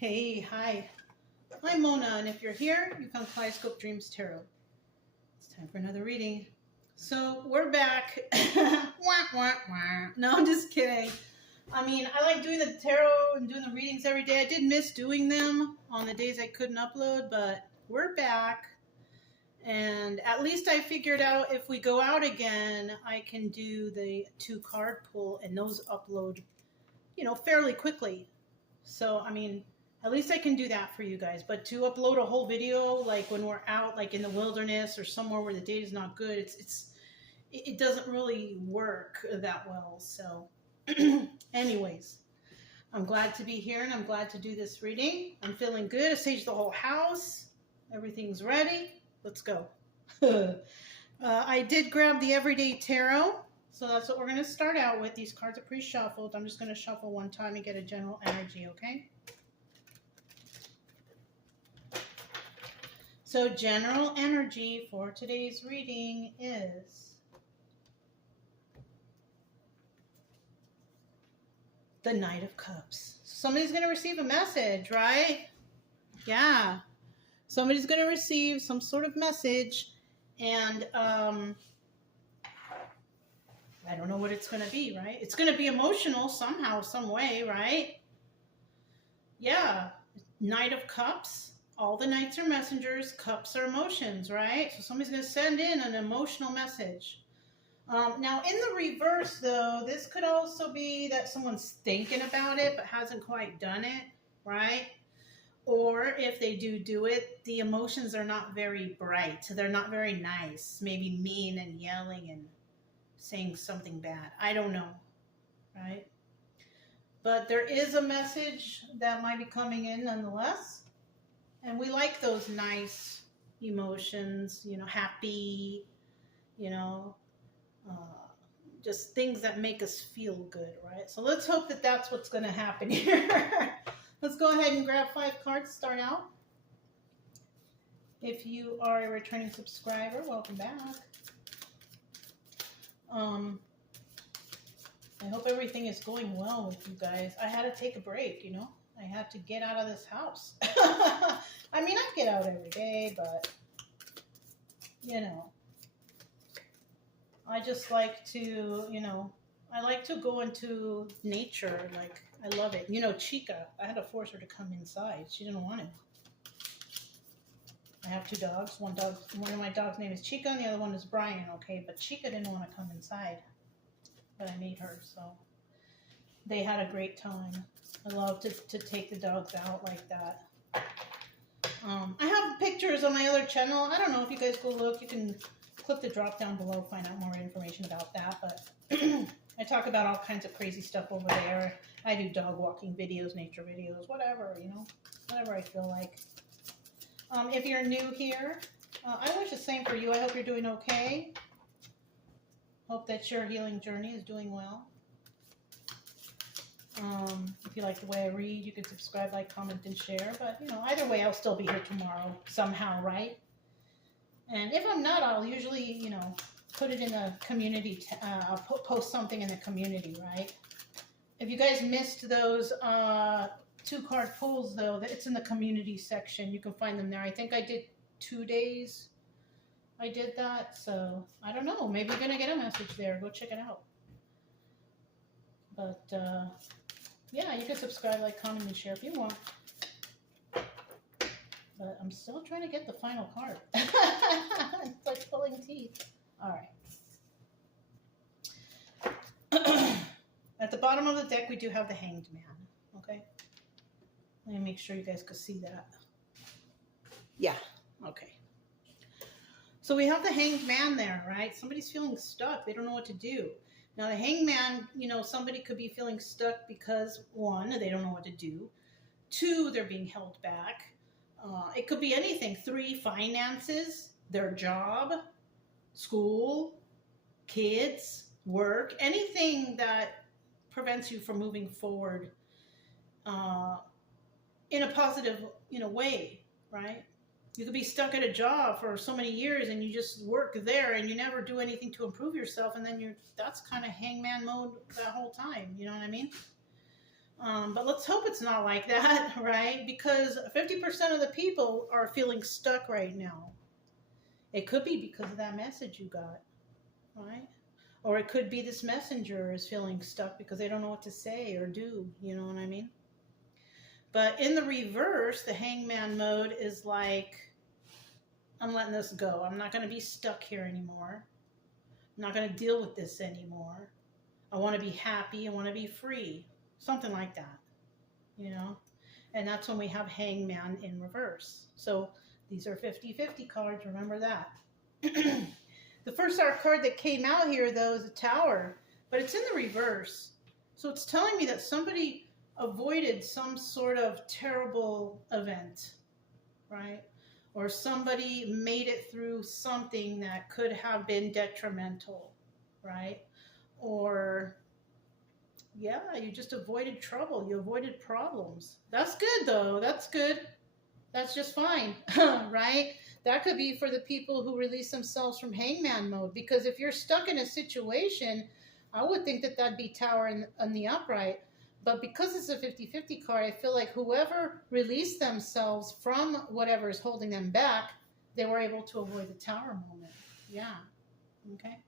Hey, hi. I'm Mona, and if you're here, you found Kaleidoscope Dreams Tarot. It's time for another reading. So we're back. Wah, wah, wah. No, I'm just kidding. I mean, I like doing the tarot and doing the readings every day. I did miss doing them on the days I couldn't upload, but we're back. And at least I figured out if we go out again, I can do the 2-card pull and those upload, fairly quickly. So, I mean, at least I can do that for you guys. But to upload a whole video, like when we're out, like in the wilderness or somewhere where the data is not good, it doesn't really work that well. So, anyways, I'm glad to be here and I'm glad to do this reading. I'm feeling good. I staged the whole house. Everything's ready. Let's go. I did grab the Everyday Tarot. So that's what we're going to start out with. These cards are pre-shuffled. I'm just going to shuffle one time and get a general energy, okay? So general energy for today's reading is the Knight of Cups. Somebody's going to receive a message, right? Yeah. Somebody's going to receive some sort of message, and I don't know what it's going to be, right? It's going to be emotional somehow, some way, right? Yeah. Knight of Cups. All the knights are messengers. Cups are emotions, right? So somebody's going to send in an emotional message. Now, in the reverse, though, this could also be that someone's thinking about it but hasn't quite done it, right? Or if they do it, the emotions are not very bright. They're not very nice. Maybe mean and yelling and saying something bad. I don't know, right? But there is a message that might be coming in nonetheless. And we like those nice emotions, happy, just things that make us feel good, right? So let's hope that that's what's going to happen here. Let's go ahead and grab 5 cards to start out. If you are a returning subscriber, welcome back. I hope everything is going well with you guys. I had to take a break, I had to get out of this house. I mean, I get out every day, but, I just like to, I like to go into nature. Like, I love it. Chica, I had to force her to come inside. She didn't want to. I have 2 dogs. One of my dogs' name is Chica, and the other one is Brian, okay? But Chica didn't want to come inside, but I made her, so they had a great time. I love to take the dogs out like that. I have pictures on my other channel. I don't know if you guys go look. You can click the drop down below, find out more information about that. But I talk about all kinds of crazy stuff over there. I do dog walking videos, nature videos, whatever, whatever I feel like. If you're new here, I wish the same for you. I hope you're doing okay. Hope that your healing journey is doing well. If you like the way I read, you can subscribe, like, comment, and share. But, either way, I'll still be here tomorrow somehow, right? And if I'm not, I'll usually, put it in the community. I'll post something in the community, right? If you guys missed those 2-card pulls, though, it's in the community section. You can find them there. I think I did 2 days. I did that. So, I don't know. Maybe you're going to get a message there. Go check it out. But, yeah, you can subscribe, like, comment, and share if you want. But I'm still trying to get the final card. It's like pulling teeth. All right. At the bottom of the deck, we do have the Hanged Man. Okay? Let me make sure you guys can see that. Yeah. Okay. So we have the Hanged Man there, right? Somebody's feeling stuck. They don't know what to do. Now, the Hanged Man, somebody could be feeling stuck because, 1, they don't know what to do. 2, they're being held back. It could be anything. 3, finances, their job, school, kids, work, anything that prevents you from moving forward in a positive, way, right? You could be stuck at a job for so many years and you just work there and you never do anything to improve yourself, and then that's kind of hangman mode that whole time, you know what I mean? But let's hope it's not like that, right? Because 50% of the people are feeling stuck right now. It could be because of that message you got, right? Or it could be this messenger is feeling stuck because they don't know what to say or do. You know what I mean? But in the reverse, the hangman mode is like, I'm letting this go. I'm not going to be stuck here anymore. I'm not going to deal with this anymore. I want to be happy. I want to be free. Something like that, you know? And that's when we have hangman in reverse. So these are 50-50 cards. Remember that. The first card that came out here, though, is a tower. But it's in the reverse. So it's telling me that somebody avoided some sort of terrible event, right? Or somebody made it through something that could have been detrimental, right? Or, yeah, you just avoided trouble. You avoided problems. That's good, though. That's good. That's just fine, right? That could be for the people who release themselves from hangman mode. Because if you're stuck in a situation, I would think that that'd be tower in the upright. But because it's a 50-50 card, I feel like whoever released themselves from whatever is holding them back, they were able to avoid the tower moment. Yeah. Okay.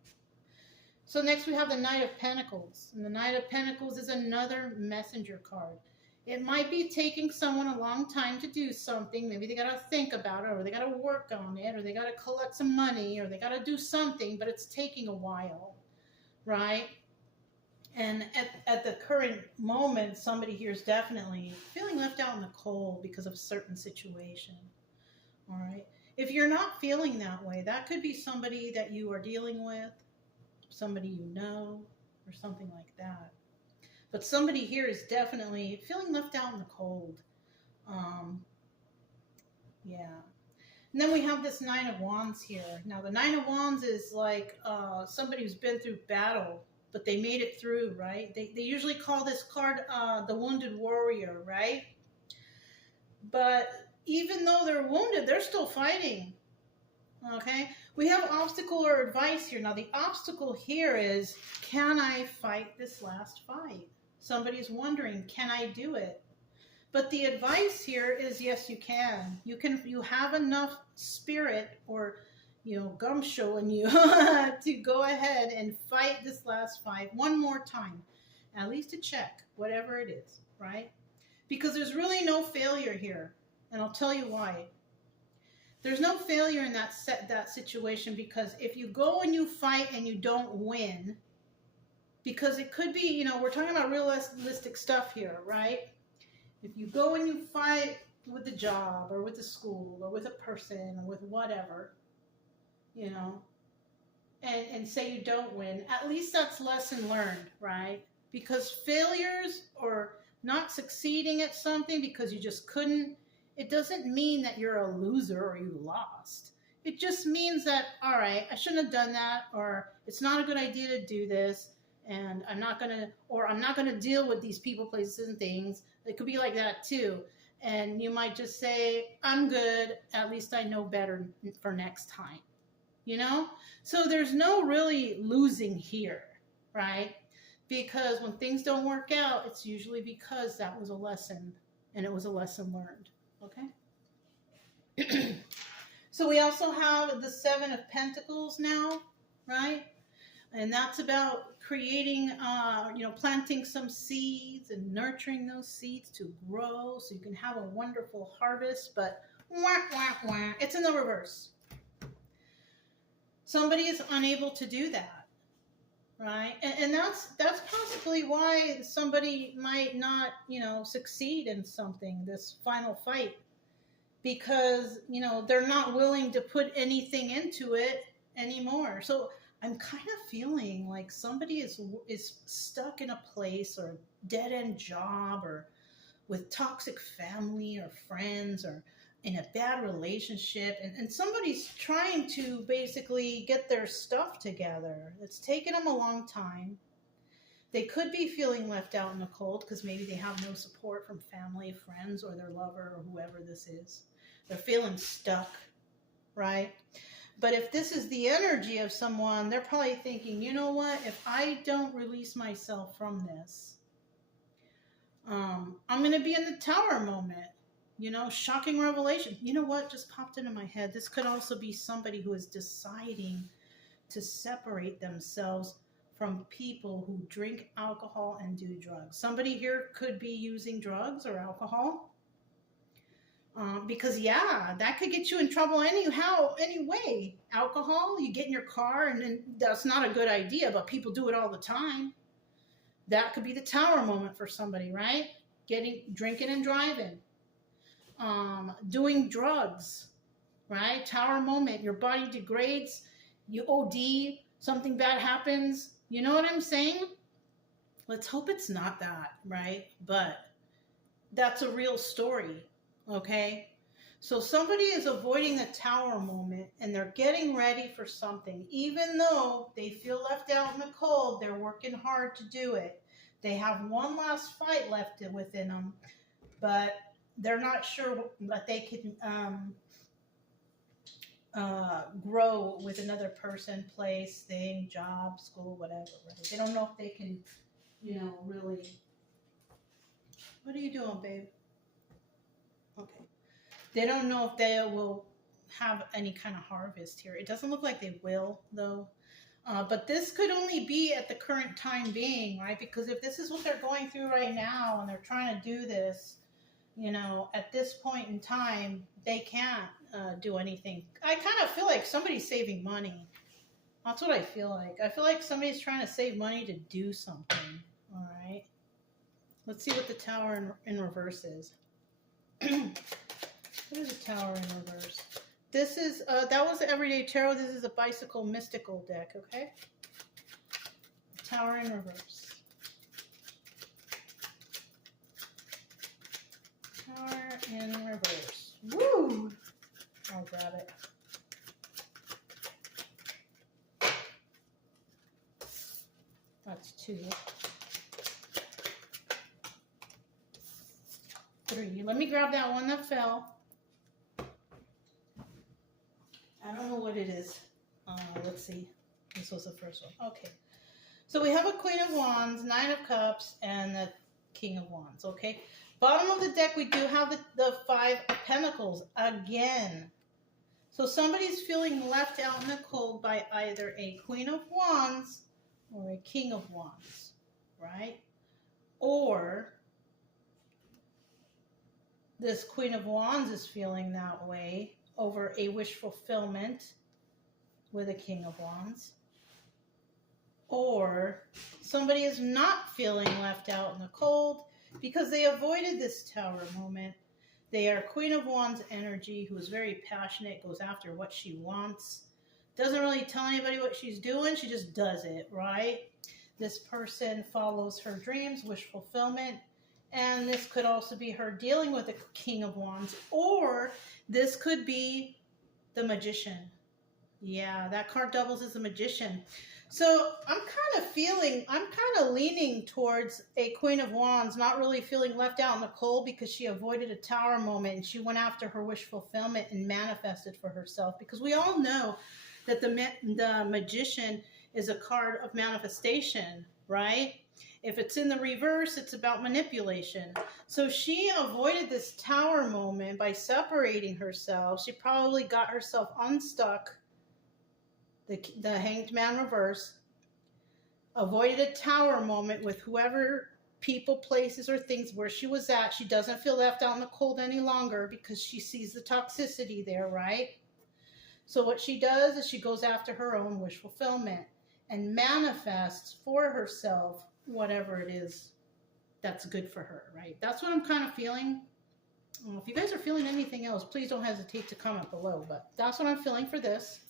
So next we have the Knight of Pentacles. And the Knight of Pentacles is another messenger card. It might be taking someone a long time to do something. Maybe they got to think about it, or they got to work on it, or they got to collect some money, or they got to do something, but it's taking a while, right? And at the current moment, somebody here is definitely feeling left out in the cold because of a certain situation, all right? If you're not feeling that way, that could be somebody that you are dealing with, somebody you know, or something like that. But somebody here is definitely feeling left out in the cold. Yeah. And then we have this Nine of Wands here. Now, the Nine of Wands is like somebody who's been through battle, but they made it through, right? They usually call this card the Wounded Warrior, right? But even though they're wounded, they're still fighting, okay? We have obstacle or advice here. Now, the obstacle here is, can I fight this last fight? Somebody's wondering, can I do it? But the advice here is, yes, you can. You have enough spirit or, you know, gumption in you to go ahead and fight this last fight one more time, at least to check whatever it is, right? Because there's really no failure here, and I'll tell you why. There's no failure in that situation, because if you go and you fight and you don't win, because it could be, you know, we're talking about realistic stuff here, right? If you go and you fight with the job or with the school or with a person or with whatever, you know, and say you don't win, at least that's lesson learned, right? Because failures or not succeeding at something because you just couldn't, it doesn't mean that you're a loser or you lost. It just means that, all right, I shouldn't have done that, or it's not a good idea to do this, and I'm not gonna deal with these people, places, and things. It could be like that too. And you might just say, I'm good, at least I know better for next time, you know? So there's no really losing here, right? Because when things don't work out, it's usually because that was a lesson, and it was a lesson learned, okay? So we also have the Seven of Pentacles now, right? And that's about creating, you know, planting some seeds and nurturing those seeds to grow so you can have a wonderful harvest, but it's in the reverse. Somebody is unable to do that, right? And that's possibly why somebody might not, you know, succeed in something, this final fight, because, you know, they're not willing to put anything into it anymore. So I'm kind of feeling like somebody is stuck in a place, or dead-end job, or with toxic family or friends, or in a bad relationship, and somebody's trying to basically get their stuff together. It's taken them a long time. They could be feeling left out in the cold because maybe they have no support from family, friends, or their lover, or whoever this is. They're feeling stuck, right? But if this is the energy of someone, they're probably thinking, you know what? If I don't release myself from this, I'm going to be in the tower moment. You know, shocking revelation. You know what just popped into my head? This could also be somebody who is deciding to separate themselves from people who drink alcohol and do drugs. Somebody here could be using drugs or alcohol. Because yeah, that could get you in trouble anyhow, anyway. Alcohol, you get in your car and then that's not a good idea, but people do it all the time. That could be the tower moment for somebody, right? Drinking and driving. Doing drugs, right? Tower moment, your body degrades, you OD, something bad happens. You know what I'm saying? Let's hope it's not that, right? But that's a real story, okay? So somebody is avoiding the tower moment and they're getting ready for something. Even though they feel left out in the cold, they're working hard to do it. They have one last fight left within them, but they're not sure that they can grow with another person, place, thing, job, school, whatever. Right? They don't know if they can, you know, really. What are you doing, babe? Okay. They don't know if they will have any kind of harvest here. It doesn't look like they will, though. But this could only be at the current time being, right? Because if this is what they're going through right now and they're trying to do this, you know, at this point in time, they can't do anything. I kind of feel like somebody's saving money. That's what I feel like. I feel like somebody's trying to save money to do something. All right. Let's see what the tower in reverse is. What is a tower in reverse? This is, that was the Everyday Tarot. This is a Bicycle Mystical deck, okay? Tower in reverse. Tower in reverse. Woo! I'll grab it. That's 2. 3. Let me grab that one that fell. I don't know what it is. Let's see. This was the first one. Okay. So we have a Queen of Wands, 9 of Cups, and the King of Wands, okay? Bottom of the deck, we do have the 5 of Pentacles again. So somebody's feeling left out in the cold by either a Queen of Wands or a King of Wands, right? Or this Queen of Wands is feeling that way over a wish fulfillment with a King of Wands. Or somebody is not feeling left out in the cold because they avoided this tower moment. They are Queen of Wands energy who is very passionate, goes after what she wants, doesn't really tell anybody what she's doing, she just does it, right? This person follows her dreams, wish fulfillment, and this could also be her dealing with a King of Wands, or this could be the Magician. Yeah, that card doubles as a Magician. So I'm kind of leaning towards a Queen of Wands, not really feeling left out in the cold because she avoided a tower moment and she went after her wish fulfillment and manifested for herself. Because we all know that the Magician is a card of manifestation, right? If it's in the reverse, it's about manipulation. So she avoided this tower moment by separating herself. She probably got herself unstuck. The Hanged Man reverse, avoided a tower moment with whoever, people, places, or things where she was at. She doesn't feel left out in the cold any longer because she sees the toxicity there, right? So what she does is she goes after her own wish fulfillment and manifests for herself whatever it is that's good for her, right? That's what I'm kind of feeling. If you guys are feeling anything else, please don't hesitate to comment below, but that's what I'm feeling for this.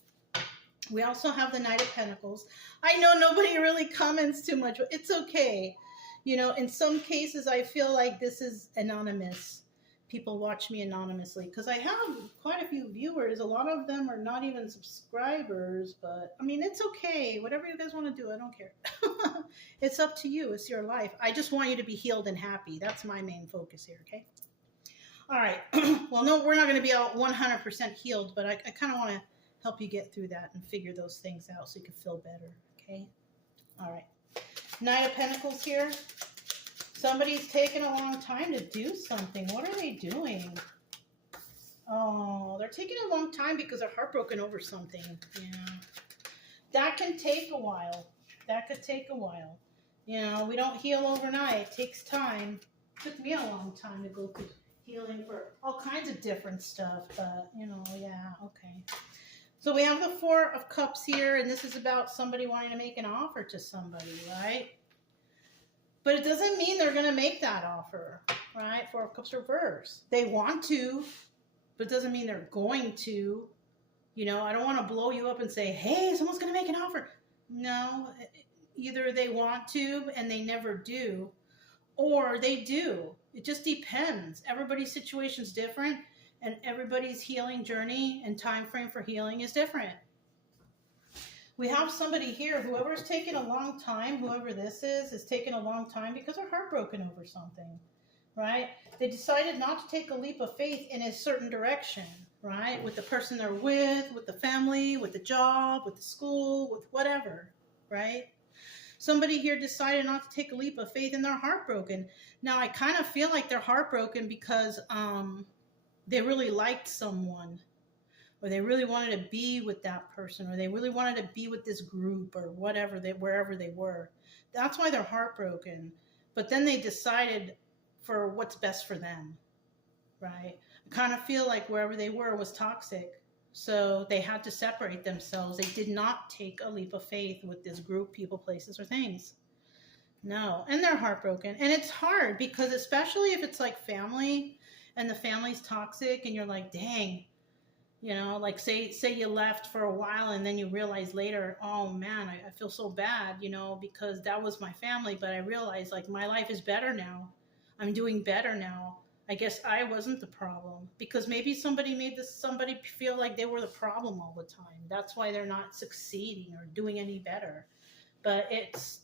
We also have the Knight of Pentacles. I know nobody really comments too much, but it's okay. You know, in some cases, I feel like this is anonymous. People watch me anonymously because I have quite a few viewers. A lot of them are not even subscribers, but I mean, it's okay. Whatever you guys want to do, I don't care. It's up to you. It's your life. I just want you to be healed and happy. That's my main focus here, okay? All right. Well, no, we're not going to be all 100% healed, but I kind of want to help you get through that and figure those things out so you can feel better, okay? All right. Knight of Pentacles here. Somebody's taking a long time to do something. What are they doing? Oh, they're taking a long time because they're heartbroken over something. Yeah. That can take a while. That could take a while. You know, we don't heal overnight. It takes time. It took me a long time to go through healing for all kinds of different stuff. But, you know, yeah, okay. So we have the Four of Cups here, and this is about somebody wanting to make an offer to somebody, right? But it doesn't mean they're going to make that offer, right? Four of Cups reverse. They want to, but it doesn't mean they're going to. You know, I don't want to blow you up and say, hey, someone's going to make an offer. No, either they want to and they never do, or they do. It just depends. Everybody's situation is different, and everybody's healing journey and time frame for healing is different. We have somebody here, whoever's taken a long time, whoever this is taken a long time because they're heartbroken over something, right? They decided not to take a leap of faith in a certain direction, right? With the person they're with the family, with the job, with the school, with whatever, right? Somebody here decided not to take a leap of faith and they're heartbroken. Now, I kind of feel like they're heartbroken because they really liked someone, or they really wanted to be with that person, or they really wanted to be with this group, or whatever, wherever they were. That's why they're heartbroken. But then they decided for what's best for them, right? I kind of feel like wherever they were was toxic. So they had to separate themselves. They did not take a leap of faith with this group, people, places, or things. No. And they're heartbroken. And it's hard because especially if it's like family and the family's toxic and you're like, dang, you know, like say you left for a while and then you realize later, oh man, I feel so bad, you know, because that was my family. But I realized like my life is better now. I'm doing better now. I guess I wasn't the problem, because maybe somebody made somebody feel like they were the problem all the time. That's why they're not succeeding or doing any better. But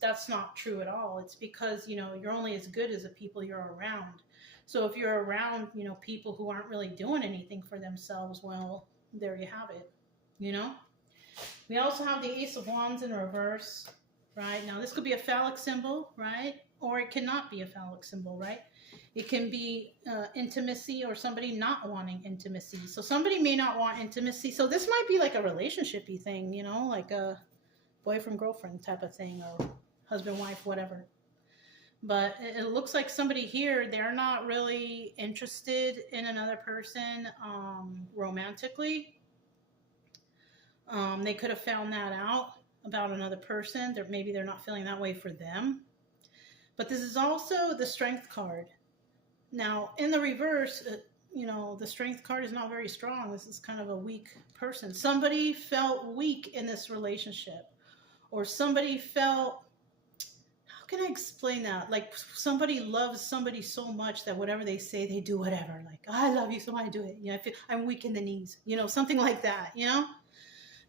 that's not true at all. It's because, you know, you're only as good as the people you're around. So if you're around, you know, people who aren't really doing anything for themselves, well, there you have it, you know. We also have the Ace of Wands in reverse, right? Now, this could be a phallic symbol, right? Or it cannot be a phallic symbol, right? It can be intimacy or somebody not wanting intimacy. So somebody may not want intimacy. So this might be like a relationship-y thing, you know, like a boyfriend-girlfriend type of thing, or husband-wife, whatever. But it looks like somebody here, they're not really interested in another person romantically. They could have found that out about another person. Maybe they're not feeling that way for them. But this is also the Strength card. Now, in the reverse, you know, the Strength card is not very strong. This is kind of a weak person. Somebody felt weak in this relationship. Or somebody felt, how can I explain that? Like somebody loves somebody so much that whatever they say, they do whatever. Like, I love you, so I do it. You know, I'm weak in the knees. You know, something like that, you know?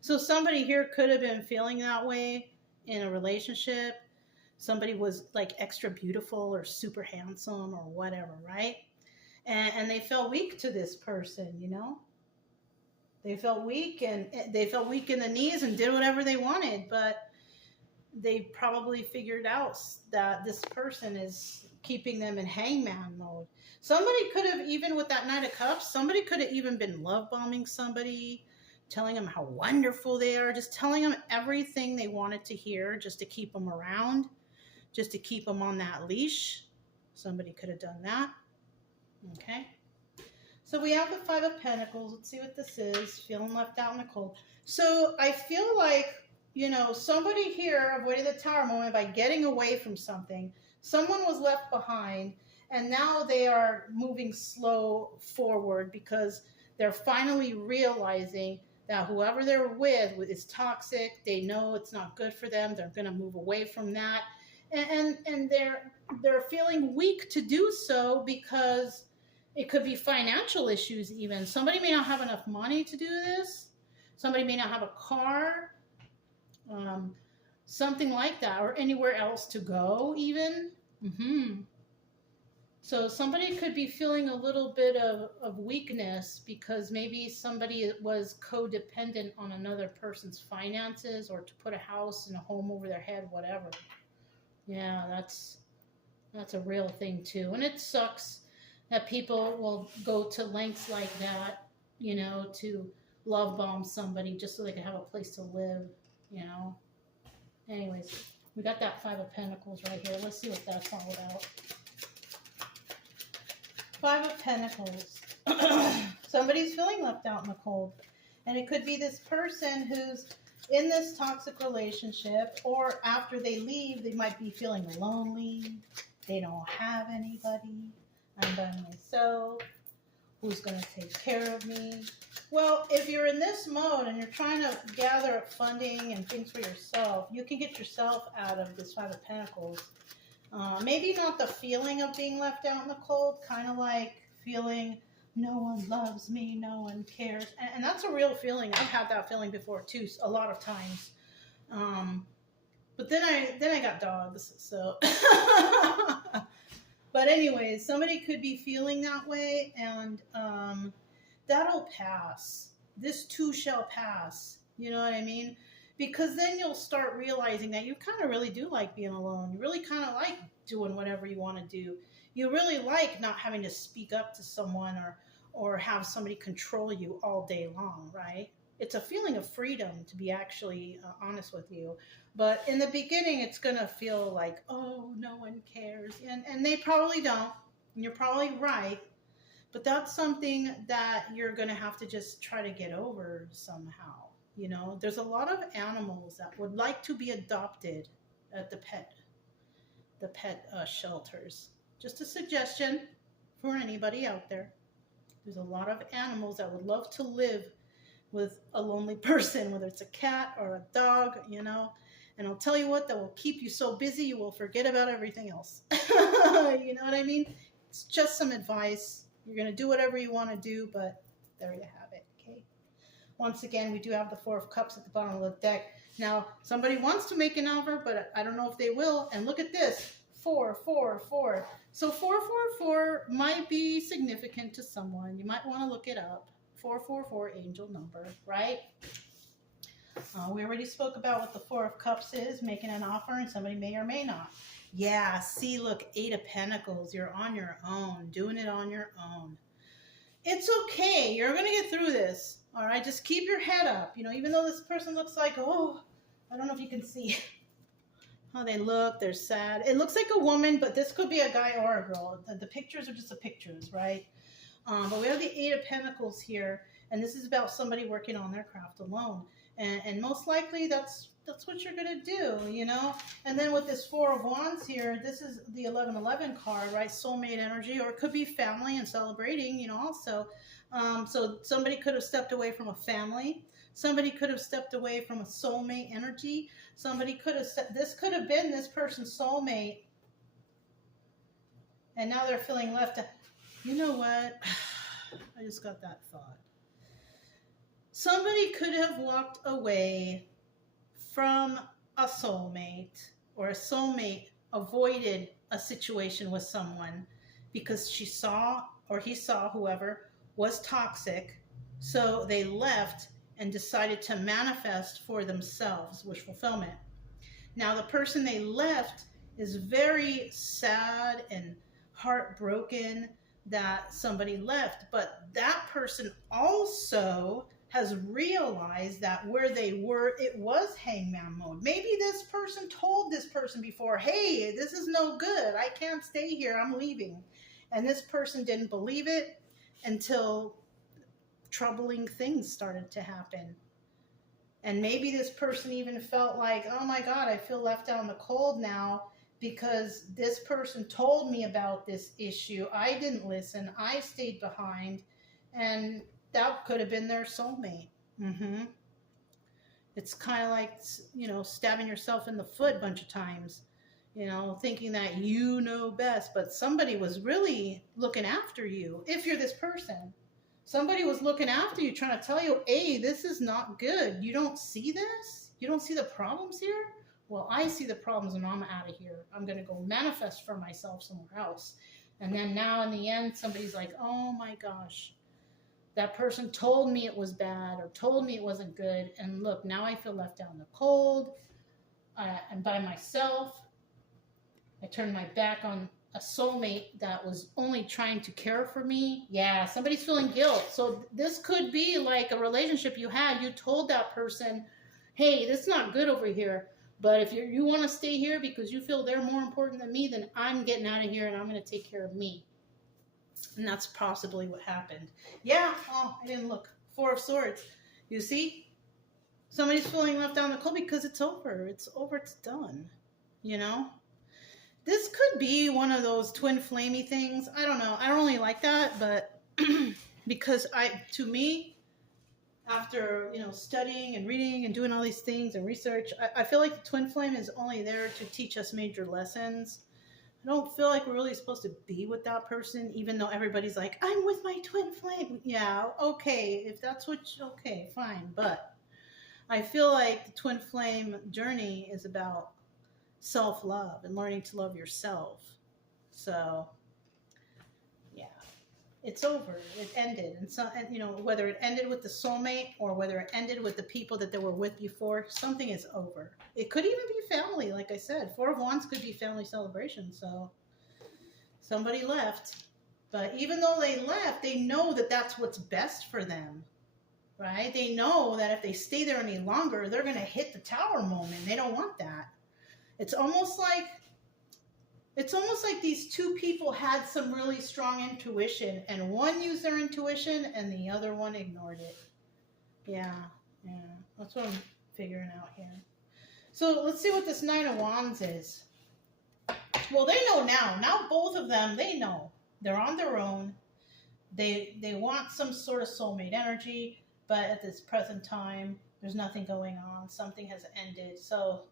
So somebody here could have been feeling that way in a relationship. Somebody was like extra beautiful or super handsome or whatever, right? And they felt weak to this person, you know? They felt weak, and they felt weak in the knees and did whatever they wanted, but they probably figured out that this person is keeping them in hangman mode. Somebody could have, even with that Knight of Cups, somebody could have even been love bombing somebody, telling them how wonderful they are, just telling them everything they wanted to hear just to keep them around, just to keep them on that leash. Somebody could have done that. Okay. So we have the Five of Pentacles. Let's see what this is. Feeling left out in the cold. So I feel like, you know, somebody here avoided the Tower moment by getting away from something. Someone was left behind, and now they are moving slow forward because they're finally realizing that whoever they're with is toxic. They know it's not good for them. They're going to move away from that. And they're feeling weak to do so because it could be financial issues even. Somebody may not have enough money to do this. Somebody may not have a car. Something like that, or anywhere else to go even. So somebody could be feeling a little bit of weakness because maybe somebody was codependent on another person's finances, or to put a house and a home over their head, whatever. Yeah, That's a real thing too. And it sucks that people will go to lengths like that, you know, to love bomb somebody just so they can have a place to live, you know. Anyways, we got that Five of Pentacles right here. Let's see what that's all about. Five of Pentacles. Somebody's feeling left out in the cold. And it could be this person who's in this toxic relationship, or after they leave, they might be feeling lonely. They don't have anybody. I'm by myself. Who's going to take care of me? Well, if you're in this mode and you're trying to gather up funding and things for yourself, you can get yourself out of this Five of Pentacles. Maybe not the feeling of being left out in the cold, kind of like feeling no one loves me, no one cares. And that's a real feeling. I've had that feeling before too, a lot of times. But then I got dogs, so. But anyways, somebody could be feeling that way, and that'll pass. This too shall pass. You know what I mean? Because then you'll start realizing that you kind of really do like being alone. You really kind of like doing whatever you want to do. You really like not having to speak up to someone or have somebody control you all day long, right? It's a feeling of freedom, to be actually honest with you. But in the beginning, it's going to feel like, oh, no one cares. And they probably don't. And you're probably right. But that's something that you're going to have to just try to get over somehow. You know, there's a lot of animals that would like to be adopted at the pet shelters. Just a suggestion for anybody out there. There's a lot of animals that would love to live with a lonely person, whether it's a cat or a dog, you know. And I'll tell you what, that will keep you so busy you will forget about everything else. You know what I mean? It's just some advice. You're going to do whatever you want to do, but there you have it, okay? Once again, we do have the Four of Cups at the bottom of the deck. Now, somebody wants to make an offer, but I don't know if they will. And look at this, 4, 4, 4. So 4, 4, 4 might be significant to someone. You might want to look it up. 444 angel number, right? We already spoke about what the Four of Cups is, making an offer, and somebody may or may not. Yeah, see, look, 8 of Pentacles. You're on your own, doing it on your own. It's okay. You're going to get through this, all right? Just keep your head up. You know, even though this person looks like, oh, I don't know if you can see how they look. They're sad. It looks like a woman, but this could be a guy or a girl. The pictures are just the pictures, right? But we have the 8 of Pentacles here, and this is about somebody working on their craft alone. And most likely that's what you're going to do, you know? And then with this 4 of Wands here, this is the 1111 card, right? Soulmate energy, or it could be family and celebrating, you know, also. So somebody could have stepped away from a family. Somebody could have stepped away from a soulmate energy. Somebody could have, this could have been this person's soulmate. And now they're feeling left out. You know what? I just got that thought. Somebody could have walked away from a soulmate, or a soulmate avoided a situation with someone because she saw, or he saw, whoever, was toxic. So they left and decided to manifest for themselves wish fulfillment. Now the person they left is very sad and heartbroken that somebody left, but that person also has realized that where they were, it was hangman mode. Maybe this person told this person before, hey, this is no good. I can't stay here. I'm leaving. And this person didn't believe it until troubling things started to happen. And maybe this person even felt like, oh my God, I feel left out in the cold now because this person told me about this issue. I didn't listen. I stayed behind. And that could have been their soulmate. It's kind of like, you know, stabbing yourself in the foot a bunch of times, you know, thinking that you know best, but somebody was really looking after you. If you're this person, somebody was looking after you, trying to tell you, hey, this is not good. You don't see this? You don't see the problems here? Well, I see the problems and I'm out of here. I'm going to go manifest for myself somewhere else. And then now in the end, somebody's like, oh my gosh, that person told me it was bad or told me it wasn't good. And look, now I feel left out in the cold. I'm by myself. I turned my back on a soulmate that was only trying to care for me. Yeah, somebody's feeling guilt. So this could be like a relationship you had. You told that person, hey, this is not good over here. But if you want to stay here because you feel they're more important than me, then I'm getting out of here and I'm going to take care of me. And that's possibly what happened. Yeah, oh, I didn't look. Four of Swords. You see? Somebody's feeling left out in the cold because it's over. It's over. It's done. You know? This could be one of those twin flamey things. I don't know. I don't really like that, but because to me, after, studying and reading and doing all these things and research, I feel like the twin flame is only there to teach us major lessons. I don't feel like we're really supposed to be with that person, even though everybody's like, I'm with my twin flame. Yeah, okay. If that's okay, fine. But I feel like the twin flame journey is about self-love and learning to love yourself. So, yeah, it's over. It ended. And whether it ended with the soulmate or whether it ended with the people that they were with before, something is over. It could even be family, like I said. Four of Wands could be family celebration. So, somebody left. But even though they left, they know that that's what's best for them, right? They know that if they stay there any longer, they're going to hit the tower moment. They don't want that. It's almost like these two people had some really strong intuition, and one used their intuition and the other one ignored it. Yeah, that's what I'm figuring out here. So let's see what this Nine of Wands is. Well, they know now. Now both of them, they know. They're on their own. They want some sort of soulmate energy, but at this present time, there's nothing going on. Something has ended. So,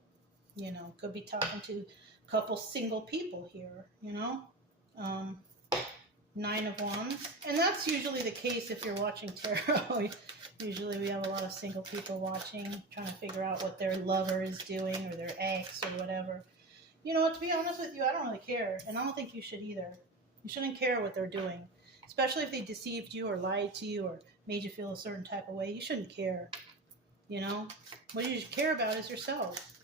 could be talking to a couple single people here, Nine of Wands. And that's usually the case if you're watching tarot. Usually we have a lot of single people watching, trying to figure out what their lover is doing or their ex or whatever. To be honest with you, I don't really care. And I don't think you should either. You shouldn't care what they're doing. Especially if they deceived you or lied to you or made you feel a certain type of way. You shouldn't care. What you should care about is yourself.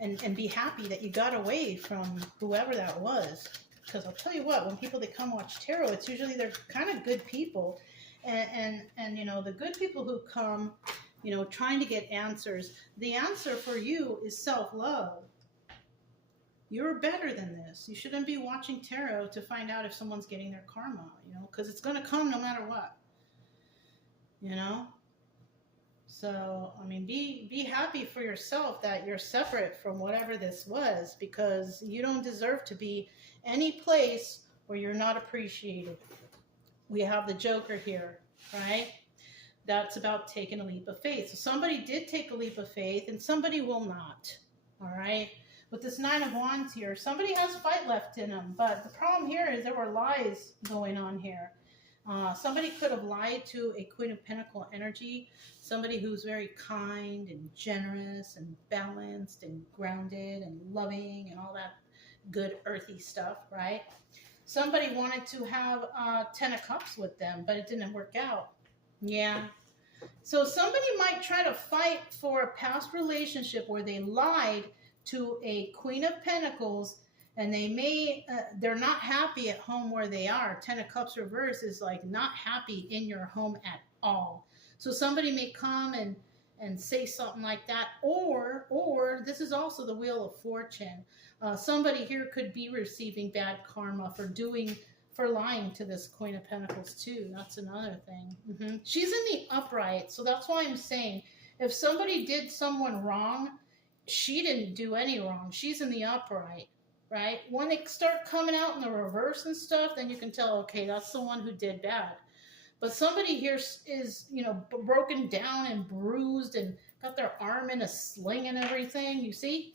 And be happy that you got away from whoever that was. Because I'll tell you what, when people that come watch tarot, it's usually they're kind of good people. And the good people who come, trying to get answers, the answer for you is self-love. You're better than this. You shouldn't be watching tarot to find out if someone's getting their karma, because it's going to come no matter what. So, be happy for yourself that you're separate from whatever this was, because you don't deserve to be any place where you're not appreciated. We have the Joker here, right? That's about taking a leap of faith. So somebody did take a leap of faith and somebody will not, all right? With this Nine of Wands here, somebody has fight left in them, but the problem here is there were lies going on here. Somebody could have lied to a Queen of Pentacle energy, somebody who's very kind and generous and balanced and grounded and loving and all that good earthy stuff, right? Somebody wanted to have 10 of Cups with them, but it didn't work out. Yeah. So somebody might try to fight for a past relationship where they lied to a Queen of Pentacles, and they're not happy at home where they are. 10 of Cups reverse is like not happy in your home at all. So somebody may come and say something like that, or this is also the Wheel of Fortune. Somebody here could be receiving bad karma for lying to this Queen of Pentacles too. That's another thing. She's in the upright, so that's why I'm saying if somebody did someone wrong, she didn't do any wrong. She's in the upright, right? When they start coming out in the reverse and stuff, then you can tell, okay, that's the one who did bad. But somebody here is, broken down and bruised and got their arm in a sling and everything, you see?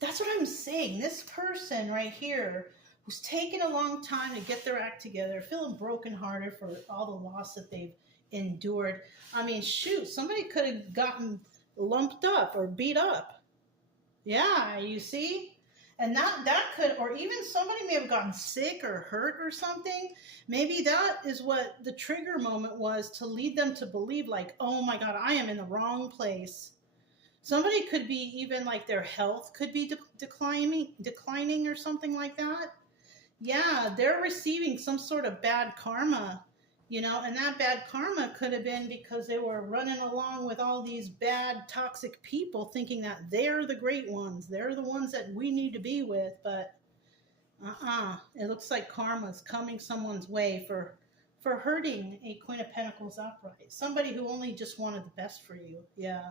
That's what I'm saying. This person right here who's taken a long time to get their act together, feeling brokenhearted for all the loss that they've endured. Shoot, somebody could have gotten lumped up or beat up. Yeah, you see? And that could, or even somebody may have gotten sick or hurt or something. Maybe that is what the trigger moment was to lead them to believe like, oh my God, I am in the wrong place. Somebody could be even like their health could be declining or something like that. Yeah, they're receiving some sort of bad karma, and that bad karma could have been because they were running along with all these bad, toxic people thinking that they're the great ones. They're the ones that we need to be with. But it looks like karma's coming someone's way for hurting a Queen of Pentacles upright. Somebody who only just wanted the best for you. Yeah.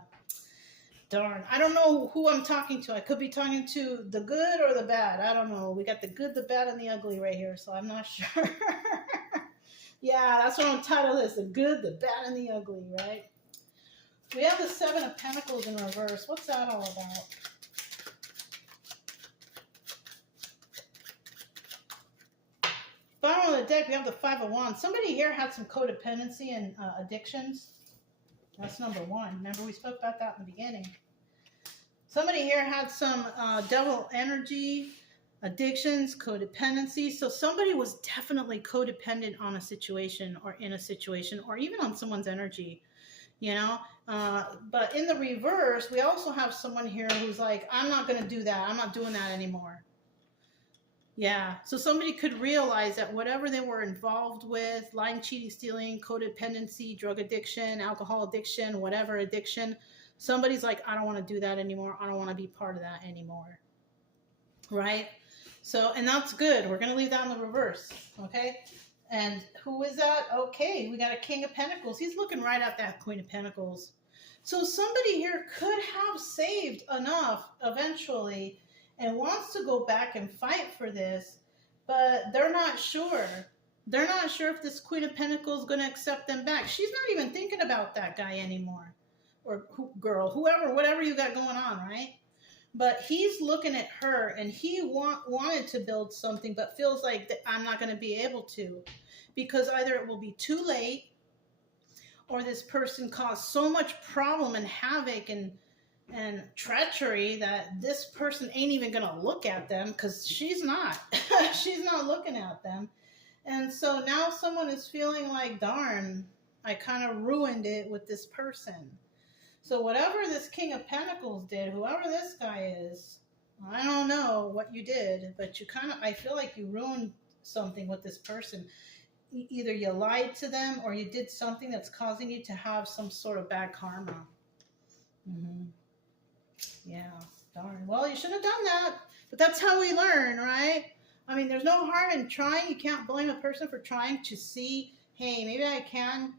Darn. I don't know who I'm talking to. I could be talking to the good or the bad. I don't know. We got the good, the bad, and the ugly right here, so I'm not sure. Yeah, that's what I'm titled this. The good, the bad, and the ugly, right? We have the Seven of Pentacles in reverse. What's that all about? Bottom of the deck, we have the Five of Wands. Somebody here had some codependency and addictions. That's number one. Remember, we spoke about that in the beginning. Somebody here had some devil energy, addictions, codependency. So somebody was definitely codependent on a situation or in a situation or even on someone's energy, But in the reverse, we also have someone here who's like, I'm not going to do that. I'm not doing that anymore. Yeah, so somebody could realize that whatever they were involved with, lying, cheating, stealing, codependency, drug addiction, alcohol addiction, whatever addiction, somebody's like, I don't want to do that anymore. I don't want to be part of that anymore. Right? So, and that's good. We're going to leave that in the reverse. Okay? And who is that? Okay, we got a King of Pentacles. He's looking right at that Queen of Pentacles. So somebody here could have saved enough eventually and wants to go back and fight for this, but they're not sure. They're not sure if this Queen of Pentacles is going to accept them back. She's not even thinking about that guy anymore. Or girl, whoever, whatever you got going on, right? But he's looking at her, and he wanted to build something, but feels like that I'm not going to be able to. Because either it will be too late, or this person caused so much problem and havoc and treachery that this person ain't even gonna look at them because she's not. She's not looking at them. And so now someone is feeling like, darn, I kind of ruined it with this person. So whatever this King of Pentacles did, whoever this guy is, I don't know what you did, but I feel like you ruined something with this person. Either you lied to them or you did something that's causing you to have some sort of bad karma. Yeah, darn. Well, you shouldn't have done that, but that's how we learn, right? I mean, there's no harm in trying. You can't blame a person for trying to see, hey, maybe I can,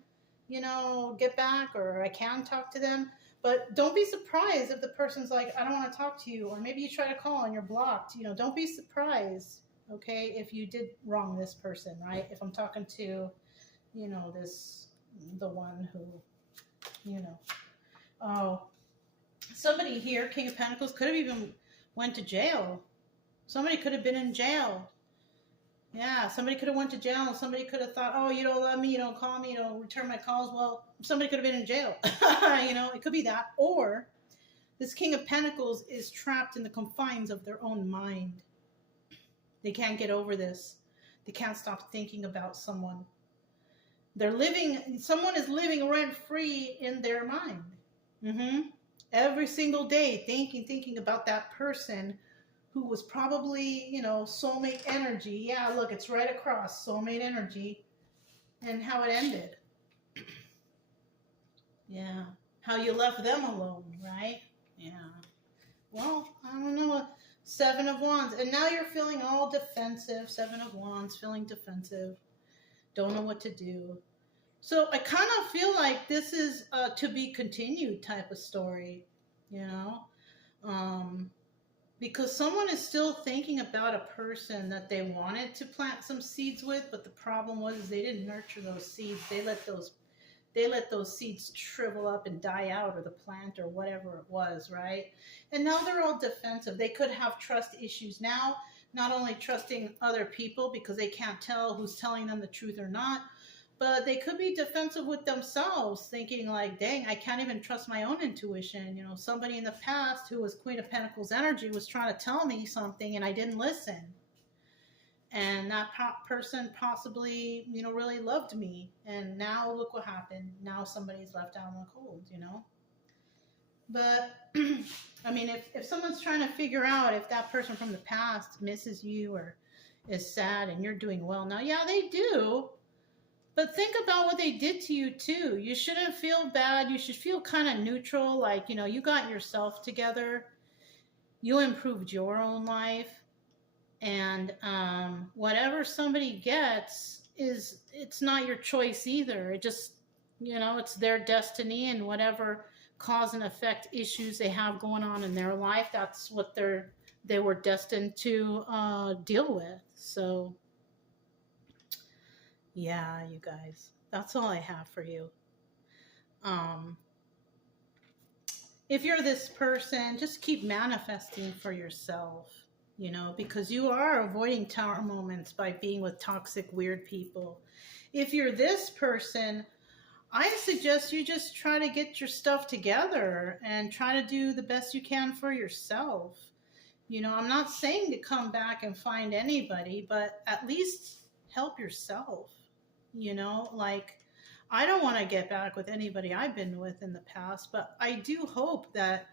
get back, or I can talk to them. But don't be surprised if the person's like, I don't want to talk to you, or maybe you try to call and you're blocked. Don't be surprised, okay, if you did wrong this person, right? If I'm talking to, the one who, oh. Somebody here, King of Pentacles, could have even went to jail. Somebody could have been in jail. Yeah, somebody could have went to jail, and somebody could have thought, oh, you don't love me, you don't call me, you don't return my calls. Well, somebody could have been in jail. It could be that. Or this King of Pentacles is trapped in the confines of their own mind. They can't get over this. They can't stop thinking about someone. Someone is living rent-free in their mind. Every single day, thinking about that person who was probably, soulmate energy. Yeah, look, it's right across, soulmate energy, and how it ended. Yeah, how you left them alone, right? Yeah. Well, I don't know. Seven of Wands, and now you're feeling all defensive. Seven of Wands, feeling defensive. Don't know what to do. So I kind of feel like this is a to be continued type of story, because someone is still thinking about a person that they wanted to plant some seeds with, but the problem was they didn't nurture those seeds. They let those seeds shrivel up and die out, or the plant, or whatever it was, right? And now they're all defensive. They could have trust issues now, not only trusting other people because they can't tell who's telling them the truth or not, but they could be defensive with themselves, thinking like, dang, I can't even trust my own intuition. Somebody in the past who was Queen of Pentacles energy was trying to tell me something and I didn't listen. And that person possibly, really loved me. And now look what happened. Now somebody's left out in the cold, But I mean, if someone's trying to figure out if that person from the past misses you or is sad and you're doing well now, yeah, they do. But think about what they did to you too. You shouldn't feel bad. You should feel kind of neutral, like, you got yourself together. You improved your own life. And whatever somebody gets it's not your choice either. It just, it's their destiny, and whatever cause and effect issues they have going on in their life, that's what they were destined to deal with. So yeah, you guys, that's all I have for you. If you're this person, just keep manifesting for yourself, because you are avoiding tower moments by being with toxic, weird people. If you're this person, I suggest you just try to get your stuff together and try to do the best you can for yourself. I'm not saying to come back and find anybody, but at least help yourself. Like, I don't want to get back with anybody I've been with in the past, but I do hope that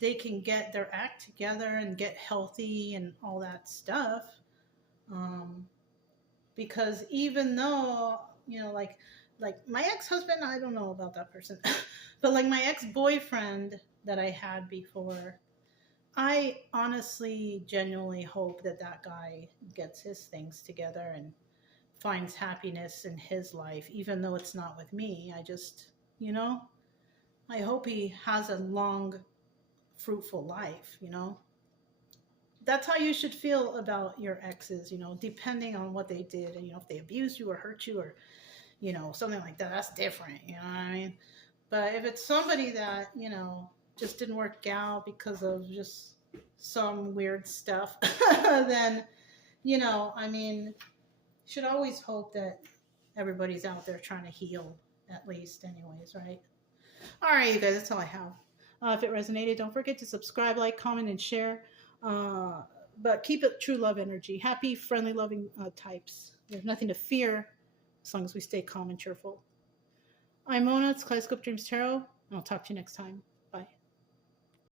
they can get their act together and get healthy and all that stuff. Because even though, like my ex-husband, I don't know about that person, but like my ex-boyfriend that I had before, I honestly, genuinely hope that guy gets his things together and finds happiness in his life, even though it's not with me. I just, I hope he has a long, fruitful life. That's how you should feel about your exes, depending on what they did. And, if they abused you or hurt you or, something like that, that's different. You know what I mean? But if it's somebody that, just didn't work out because of just some weird stuff, then, I mean, should always hope that everybody's out there trying to heal, at least, anyways, right? All right, you guys, that's all I have. If it resonated, don't forget to subscribe, like, comment, and share. But keep it true love energy. Happy, friendly, loving types. There's nothing to fear as long as we stay calm and cheerful. I'm Mona. It's Kaleidoscope Dreams Tarot. And I'll talk to you next time.